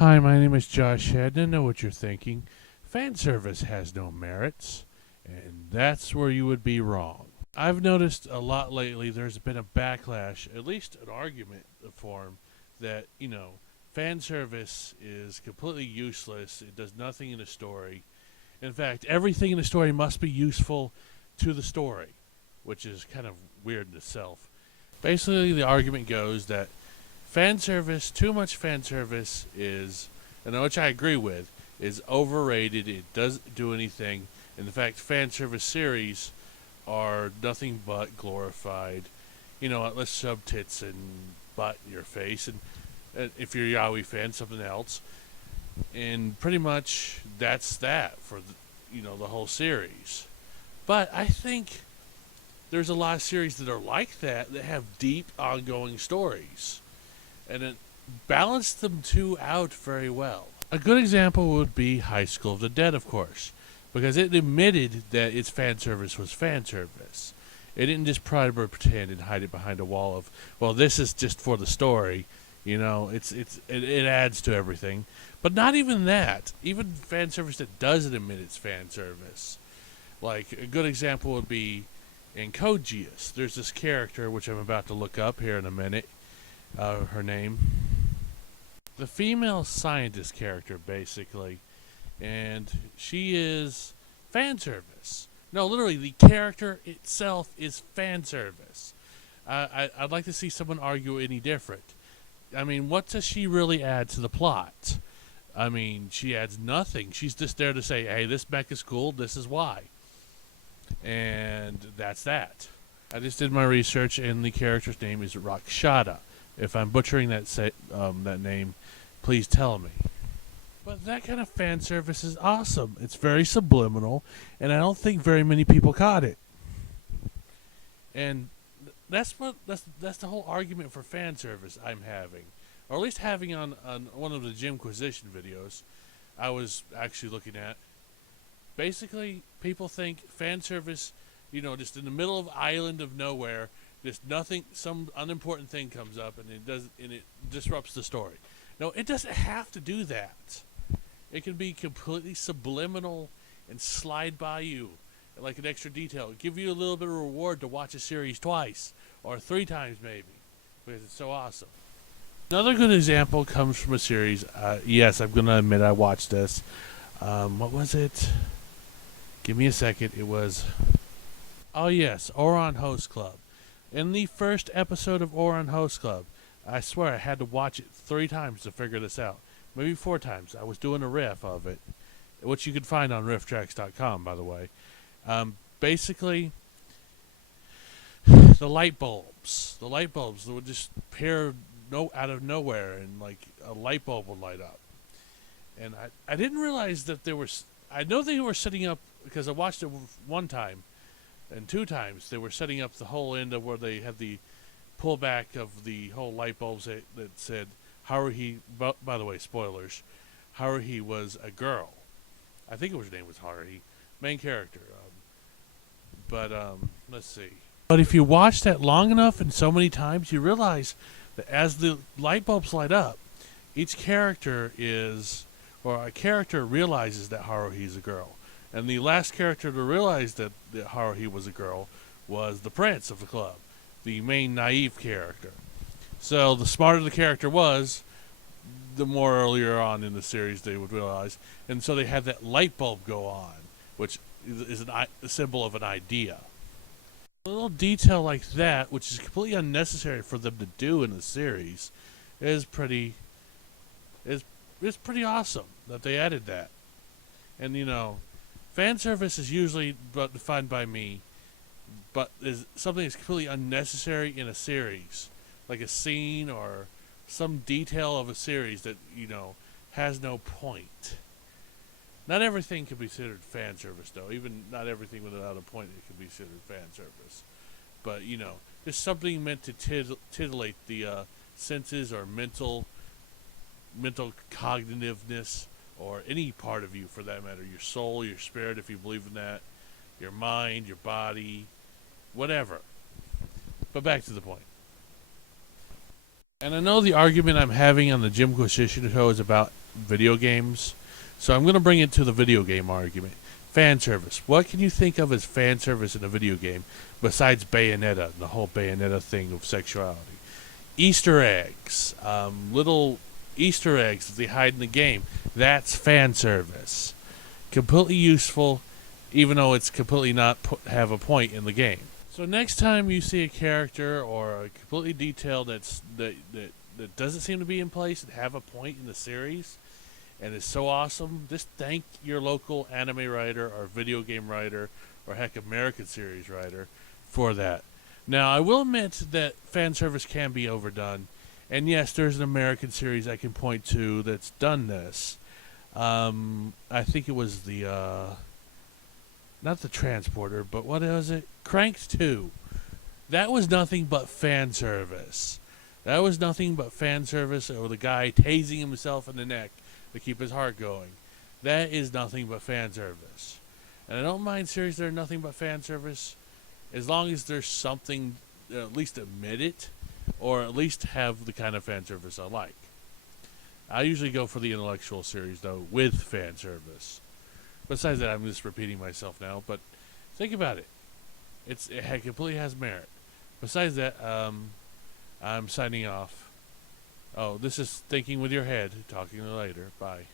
Hi, my name is Josh Head, and I know what you're thinking. Fan service has no merits, and that's where you would be wrong. I've noticed a lot lately there's been a backlash, at least an argument form, that, fan service is completely useless. It does nothing in the story. In fact, everything in the story must be useful to the story, which is kind of weird in itself. Basically, the argument goes that fan service, too much fan service is, and which I agree with, is overrated. It doesn't do anything. And in fact, fan service series are nothing but glorified, let's shove tits and butt in your face. And if you're a Yaoi fan, something else. And pretty much that's that for, the whole series. But I think there's a lot of series that are like that have deep, ongoing stories. And it balanced them two out very well. A good example would be High School of the Dead, of course, because it admitted that its fan service was fan service. It didn't just try to pretend and hide it behind a wall of, well, this is just for the story. It adds to everything. But not even that. Even fan service that doesn't admit it's fan service. Like, a good example would be in Code Geass. There's this character, which I'm about to look up here in a minute. Her name. The female scientist character, basically. And she is fan service. No, literally, the character itself is fan service. I'd like to see someone argue any different. I mean, what does she really add to the plot? I mean, she adds nothing. She's just there to say, hey, this mech is cool, this is why. And that's that. I just did my research, and the character's name is Rakshata. If I'm butchering that name, please tell me. But that kind of fan service is awesome. It's very subliminal, and I don't think very many people caught it. And that's the whole argument for fan service I'm having, or at least having on one of the Jimquisition videos I was actually looking at. Basically, people think fan service, just in the middle of island of nowhere, just nothing, some unimportant thing comes up and it disrupts the story. No, it doesn't have to do that. It can be completely subliminal and slide by you like an extra detail. Give you a little bit of reward to watch a series twice or 3 times maybe, because it's so awesome. Another good example comes from a series. Yes, I'm going to admit I watched this. What was it? Give me a second. It was... Oh yes, Ouran Host Club. In the first episode of Ouran Host Club, I swear I had to watch it 3 times to figure this out. Maybe 4 times. I was doing a riff of it, which you can find on rifftracks.com, by the way. Basically, the light bulbs would just appear out of nowhere, and like a light bulb would light up. And I didn't realize that I know they were setting up, because I watched it 1 time, and 2 times they were setting up the whole end of where they had the pullback of the whole light bulbs that said Haruhi. By the way, spoilers. Haruhi was a girl. I think her name was Haruhi, main character. Let's see. But if you watch that long enough and so many times, you realize that as the light bulbs light up, each character a character realizes that Haruhi is a girl. And the last character to realize that Haruhi was a girl was the prince of the club, the main naive character. So the smarter the character was, the more earlier on in the series they would realize. And so they had that light bulb go on, which is a symbol of an idea. A little detail like that, which is completely unnecessary for them to do in the series, is pretty awesome that they added that. And fan service is usually defined by me, but is something that's completely unnecessary in a series, like a scene or some detail of a series that has no point. Not everything can be considered fan service, though. Even not everything without a point it can be considered fan service. But just something meant to titillate the senses or mental cognitiveness, or any part of you for that matter, your soul, your spirit, if you believe in that, your mind, your body, whatever. But back to the point. And I know the argument I'm having on the Jimquisition show is about video games. So I'm going to bring it to the video game argument. Fan service. What can you think of as fan service in a video game besides Bayonetta and the whole Bayonetta thing of sexuality? Easter eggs. Little Easter eggs that they hide in the game. That's fan service. Completely useful, even though it's completely not have a point in the game. So next time you see a character or a completely detail that doesn't seem to be in place and have a point in the series, and is so awesome, just thank your local anime writer or video game writer or heck American series writer for that. Now I will admit that fan service can be overdone, and yes, there's an American series I can point to that's done this. I think it was the not the Transporter, but what was it? Cranked 2. That was nothing but fan service. That was nothing but fan service, or the guy tasing himself in the neck to keep his heart going. That is nothing but fan service. And I don't mind series that are nothing but fan service, as long as there's something, at least admit it, or at least have the kind of fan service I like. I usually go for the intellectual series, though, with fan service. Besides that, I'm just repeating myself now, but think about it. It completely has merit. Besides that, I'm signing off. Oh, this is Thinking with Your Head. Talking to you later. Bye.